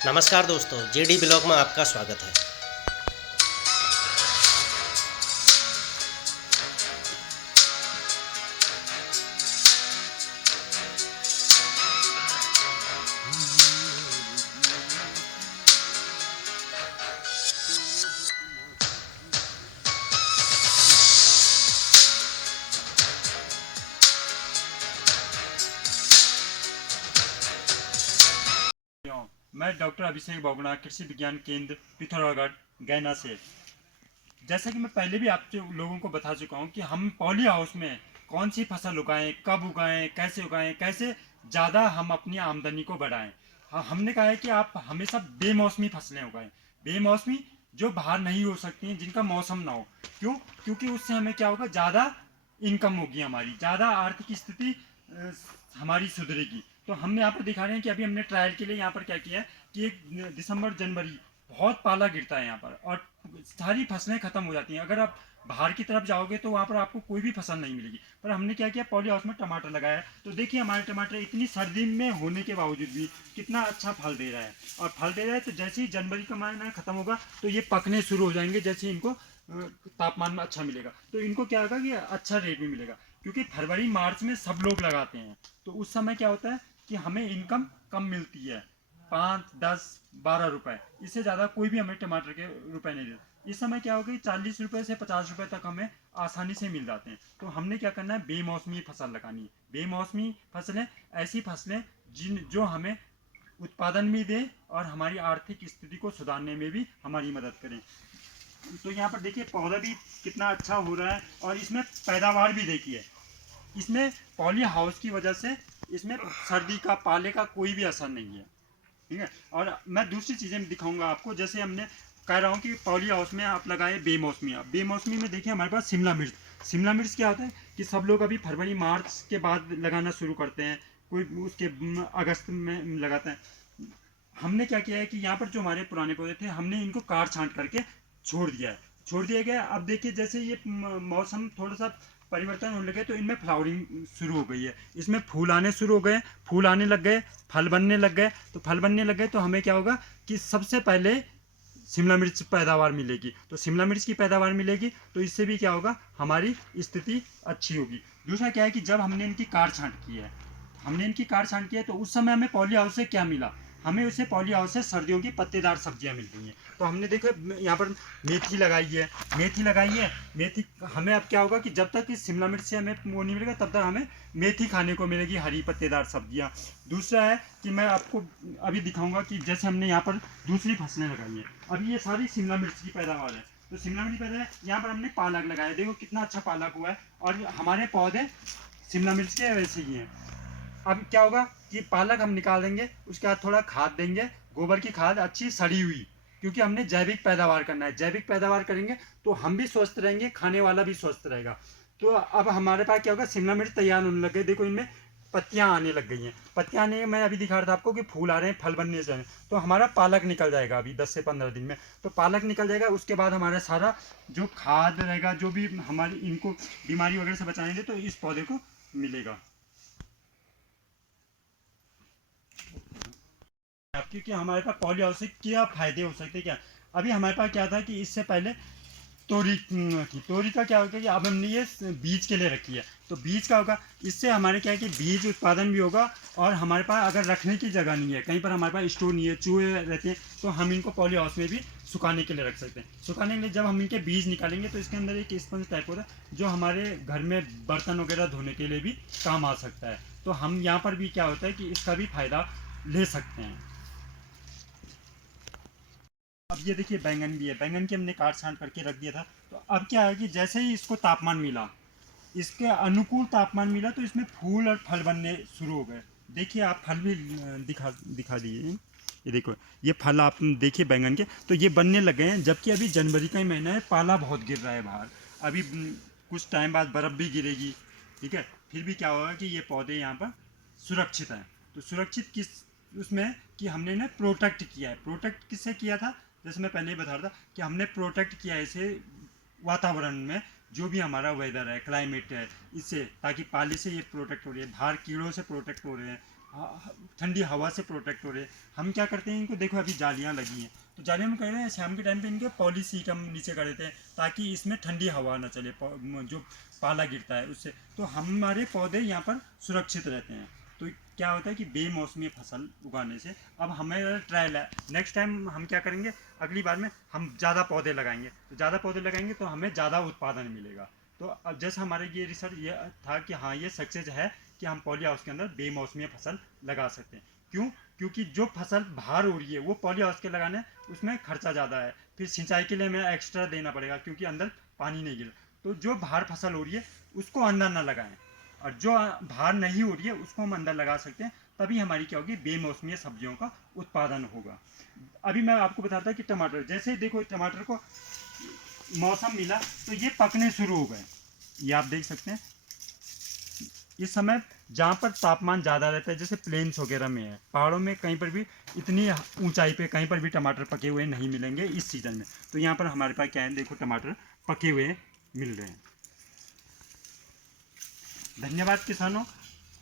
नमस्कार दोस्तों, JD blog में आपका स्वागत है। मैं डॉक्टर अभिषेक बोगड़ा, कृषि विज्ञान केंद्र पिथौरागढ़ गैना से। जैसा कि मैं पहले भी आप लोगों को बता चुका हूँ कि हम पॉली हाउस में कौन सी फसल उगाएं, कब उगाएं, कैसे ज़्यादा हम अपनी आमदनी को बढ़ाएं। हमने कहा है कि आप हमेशा बेमौसमी फसलें उगाएं। बेमौसमी जो बाहर नहीं हो सकती हैं, जिनका मौसम ना हो। क्यों? क्योंकि उससे हमें क्या होगा, ज़्यादा इनकम होगी, हमारी ज़्यादा आर्थिक स्थिति हमारी सुधरेगी। तो हम यहाँ पर दिखा रहे हैं कि अभी हमने ट्रायल के लिए यहाँ पर क्या किया है कि एक दिसंबर जनवरी बहुत पाला गिरता है यहाँ पर, और सारी फसलें खत्म हो जाती हैं। अगर आप बाहर की तरफ जाओगे तो वहाँ पर आपको कोई भी फसल नहीं मिलेगी। पर हमने क्या किया, पॉली हाउस में टमाटर लगाया है। तो देखिए हमारे टमाटर इतनी सर्दी में होने के बावजूद भी कितना अच्छा फल दे रहा है। और फल दे रहा है तो जैसे ही जनवरी का महीना खत्म होगा तो ये पकने शुरू हो जाएंगे। जैसे ही इनको तापमान में अच्छा मिलेगा तो इनको क्या होगा कि अच्छा रेट भी मिलेगा। क्योंकि फरवरी मार्च में सब लोग लगाते हैं, तो उस समय क्या होता है कि हमें इनकम कम मिलती है, 5, 10, 12 रुपए। इससे ज़्यादा कोई भी हमें टमाटर के रुपए नहीं देता। इस समय क्या होगा कि 40 रुपए से 50 रुपए तक हमें आसानी से मिल जाते हैं। तो हमने क्या करना है, बेमौसमी फसल लगानी है। बेमौसमी फसलें ऐसी फसलें जो हमें उत्पादन भी दे और हमारी आर्थिक स्थिति को सुधारने में भी हमारी मदद करें। तो यहाँ पर देखिए पौधा भी कितना अच्छा हो रहा है, और इसमें पैदावार भी देखिए। इसमें पॉली हाउस की वजह से इसमें सर्दी का, पाले का कोई भी असर नहीं है। ठीक है। और मैं दूसरी चीज़ें दिखाऊंगा आपको। जैसे हमने कह रहा हूँ कि पॉली हाउस में आप लगाए बेमौसमी। आप बेमौसमी में देखिए हमारे पास शिमला मिर्च। शिमला मिर्च क्या होता है कि सब लोग अभी फरवरी मार्च के बाद लगाना शुरू करते हैं, कोई उसके अगस्त में लगाते हैं। हमने क्या किया है कि यहाँ पर जो हमारे पुराने पौधे थे, हमने इनको काट छांट करके छोड़ दिया है, छोड़ दिया गया। अब देखिए जैसे ये मौसम थोड़ा सा परिवर्तन होने लगे तो इनमें फ्लावरिंग शुरू हो गई है, इसमें फूल आने शुरू हो गए, फूल आने लग गए, फल बनने लग गए। तो फल बनने लग गए तो हमें क्या होगा कि सबसे पहले शिमला मिर्च पैदावार मिलेगी। तो शिमला मिर्च की पैदावार मिलेगी तो इससे भी क्या होगा, हमारी स्थिति अच्छी होगी। दूसरा क्या है कि जब हमने इनकी काट छांट की है, हमने इनकी काट छांट की है, तो उस समय हमें पॉली हाउस से क्या मिला, हमें उसे पॉली हाउस से सर्दियों की पत्तेदार सब्जियां मिल रही हैं। तो हमने देखो यहाँ पर मेथी लगाई है, मेथी लगाई है। मेथी हमें अब क्या होगा कि जब तक इस शिमला मिर्च से हमें वो नहीं मिलेगा तब तक हमें मेथी खाने को मिलेगी, हरी पत्तेदार सब्जियां। दूसरा है कि मैं आपको अभी दिखाऊंगा कि जैसे हमने यहाँ पर दूसरी फसलें लगाई हैं। अभी ये सारी शिमला मिर्च की पैदावार है। तो शिमला मिर्च पैदा है, यहाँ पर हमने पालक लगाया, देखो कितना अच्छा पालक हुआ है। और हमारे पौधे शिमला मिर्च के वैसे ही हैं। अब क्या होगा कि पालक हम निकाल देंगे, उसके बाद थोड़ा खाद देंगे, गोबर की खाद अच्छी सड़ी हुई। क्योंकि हमने जैविक पैदावार करना है, जैविक पैदावार करेंगे तो हम भी स्वस्थ रहेंगे, खाने वाला भी स्वस्थ रहेगा। तो अब हमारे पास क्या होगा, शिमला मिर्च तैयार होने लग गई। देखो इनमें पत्तियां आने लग गई हैं। पत्तियां आने, मैं अभी दिखा रहा था आपको कि फूल आ रहे हैं, फल बनने से। तो हमारा पालक निकल जाएगा अभी 10 से 15 दिन में। तो पालक निकल जाएगा, उसके बाद हमारा सारा जो खाद रहेगा, जो भी हमारी इनको बीमारी वगैरह से बचाएंगे, तो इस पौधे को मिलेगा। क्योंकि हमारे पास पॉली हाउस से क्या फायदे हो सकते हैं क्या। अभी हमारे पास क्या था कि इससे पहले तोरी थी। तोरी का क्या होगा कि अब हमने ये बीज के लिए रखी है। तो बीज का होगा, इससे हमारे क्या है कि बीज उत्पादन भी होगा। और हमारे पास अगर रखने की जगह नहीं है, कहीं पर हमारे पास स्टोर नहीं है, चूहे रहते हैं, तो हम इनको पॉली हाउस में भी सुखाने के लिए रख सकते हैं। सुखाने के लिए जब हम इनके बीज निकालेंगे तो इसके अंदर एक स्पंज टाइप होता है, जो हमारे घर में बर्तन वगैरह धोने के लिए भी काम आ सकता है। तो हम यहाँ पर भी क्या होता है कि इसका भी फायदा ले सकते हैं। अब ये देखिए बैंगन भी है, बैंगन की हमने काट छांट करके रख दिया था। तो अब क्या है कि जैसे ही इसको तापमान मिला, इसके अनुकूल तापमान मिला, तो इसमें फूल और फल बनने शुरू हो गए। देखिए आप फल भी दिखा दिखा दिए। ये देखो, ये फल आप देखिए बैंगन के, तो ये बनने लगे हैं। जबकि अभी जनवरी का ही महीना है, पाला बहुत गिर रहा है बाहर। अभी कुछ टाइम बाद बर्फ़ भी गिरेगी। ठीक है। फिर भी क्या होगा कि ये पौधे यहाँ पर सुरक्षित हैं। तो सुरक्षित किस उसमें कि हमने इन्हें प्रोटेक्ट किया है। प्रोटेक्ट किससे किया था, जैसे मैं पहले ही बता रहा था कि हमने प्रोटेक्ट किया है इसे वातावरण में, जो भी हमारा वेदर है, क्लाइमेट है, इससे, ताकि पाले से ये प्रोटेक्ट हो रही है, बाहर कीड़ों से प्रोटेक्ट हो रहे हैं, ठंडी हवा से प्रोटेक्ट हो रहे हैं। हम क्या करते हैं, इनको देखो अभी जालियाँ लगी हैं, तो जालियाँ में कह रहे हैं शाम के टाइम पे इनके पॉलीसीट हम नीचे कर देते हैं ताकि इसमें ठंडी हवा ना चले, जो पाला गिरता है उससे, तो हमारे पौधे यहाँ पर सुरक्षित रहते हैं। तो क्या होता है कि बेमौसमी फसल उगाने से, अब हमें ट्रायल है, नेक्स्ट टाइम हम क्या करेंगे, अगली बार में हम ज़्यादा पौधे लगाएंगे, तो ज़्यादा पौधे लगाएंगे तो हमें ज़्यादा उत्पादन मिलेगा। तो अब जैसे हमारे ये रिसर्च ये था कि हाँ ये सक्सेस है कि हम पॉली हाउस के अंदर बेमौसमी फसल लगा सकते हैं। क्यों? क्योंकि जो फसल बाहर हो रही है वो पॉली हाउस के लगाने उसमें खर्चा ज़्यादा है, फिर सिंचाई के लिए हमें एक्स्ट्रा देना पड़ेगा क्योंकि अंदर पानी नहीं गिर। तो जो बाहर फसल हो रही है उसको अंदर ना लगाएं, और जो बाहर नहीं हो रही है उसको हम अंदर लगा सकते हैं, तभी हमारी क्या होगी, बेमौसमी सब्जियों का उत्पादन होगा। अभी मैं आपको बताता कि टमाटर, जैसे देखो टमाटर को मौसम मिला तो ये पकने शुरू हो गए, ये आप देख सकते हैं। इस समय जहाँ पर तापमान ज़्यादा रहता है, जैसे प्लेन्स वगैरह में है, पहाड़ों में कहीं पर भी इतनी ऊंचाई पे कहीं पर भी टमाटर पके हुए नहीं मिलेंगे इस सीज़न में। तो यहाँ पर हमारे पास क्या है, देखो टमाटर पके हुए मिल रहे हैं। धन्यवाद किसानों,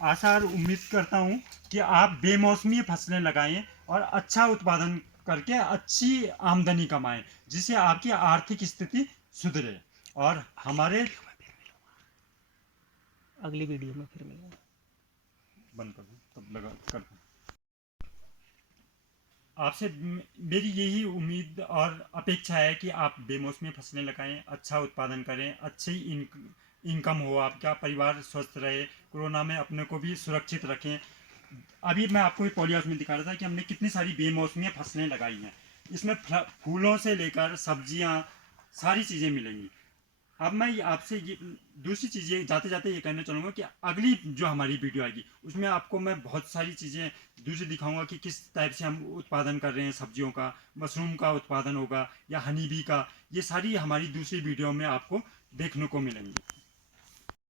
आशा और उम्मीद करता हूँ कि आप बेमौसमी फसलें लगाएं और अच्छा उत्पादन करके अच्छी आमदनी कमाएं, जिससे आपकी आर्थिक स्थिति सुधरे। और हमारे अगली वीडियो में फिर मिलेंगे। बंद कर दूं, तब लगा कर दूं। आपसे मेरी यही उम्मीद और अपेक्षा है कि आप बेमौसमी फसलें लगाएं, अच्छा उत्पादन करें, अच्छी इनकम हो, आपका परिवार स्वस्थ रहे, कोरोना में अपने को भी सुरक्षित रखें। अभी मैं आपको पॉली हाउस में दिखा रहा था कि हमने कितनी सारी बेमौसमी फसलें लगाई हैं। इसमें फूलों से लेकर सब्जियां, सारी चीज़ें मिलेंगी। अब मैं आपसे ये दूसरी चीज़ ये जाते जाते ये कहना चाहूँगा कि अगली जो हमारी वीडियो आएगी उसमें आपको मैं बहुत सारी चीज़ें दूसरी दिखाऊंगा कि किस टाइप से हम उत्पादन कर रहे हैं सब्जियों का, मशरूम का उत्पादन होगा या हनी बी का, ये सारी हमारी दूसरी वीडियो में आपको देखने को मिलेंगी।